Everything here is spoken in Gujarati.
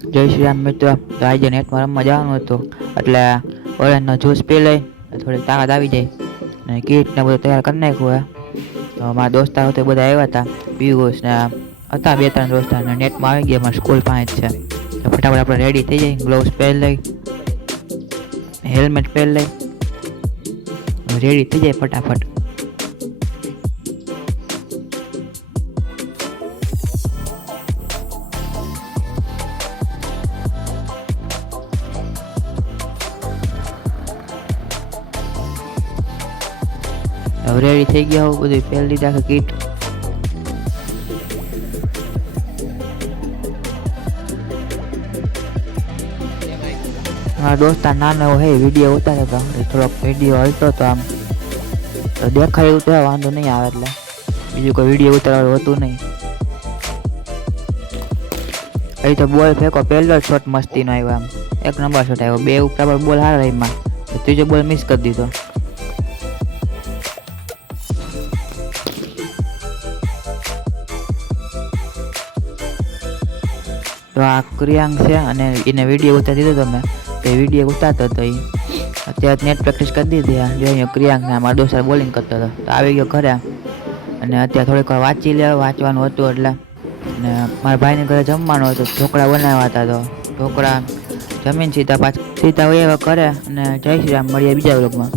જય શ્રી રામ મિત્રો. તો આજે નેટમાં રમવા જવાનું હતું એટલે ઓરેન્જનો જ્યુસ પી લઈ થોડીક તાકાત આવી જાય અને કીટ ને બધું તૈયાર કરી નાખ્યું હે. તો મારા દોસ્તારો તો બધા આવ્યા હતા, પિયુષ ને હતા 2-3 દોસ્તાર ને નેટમાં આવી ગયા. મારી સ્કૂલ પાસે જ છે. તો ફટાફટ આપણે રેડી થઈ જાય, ગ્લોવ્સ પહેરી લઈ, હેલ્મેટ પહેરી લઈ, રેડી થઈ જાય ફટાફટ. હવે રેડી થઈ ગયા હું, બધું પહેરી લીધા છે કીટ. મારા દોસ્તાર નાનો હે, વિડીયો ઉતાર્યો હતો, થોડોક વિડીયો હલતો તો આમ તો દેખાય એવું તો વાંધો નહીં આવે. એટલે બીજું કોઈ વિડીયો ઉતારવાનું હતું નહીં. અહીં તો બોલ ફેંકો, પહેલો જ શોટ મસ્તીનો આવ્યો, આમ 1 નંબર શોટ આવ્યો. 2 ઉપર બોલ હારા એમાં, ત્રીજો બોલ મિસ કરી દીધો. તો આ ક્રિયાંક છે અને એને વિડીયો ઉતારી દીધો તમે. તો વિડીયો ઉતારતો હતો એ અત્યારે નેટ પ્રેક્ટિસ કરી દીધી. જો ક્રિયાંકને મારા દોસ્તાર બોલિંગ કરતો હતો. તો આવી ગયો ઘરે અને અત્યારે થોડીક વાર વાંચી લે, વાંચવાનું હતું એટલે. અને મારા ભાઈને ઘરે જમવાનું હતું, ઢોકળા બનાવ્યા હતા. તો ઢોકળા જમીન સીધા પાછા સીધા હોય એવા કરે. અને જય શ્રી રામ, મળીએ બીજા વ્લોગમાં.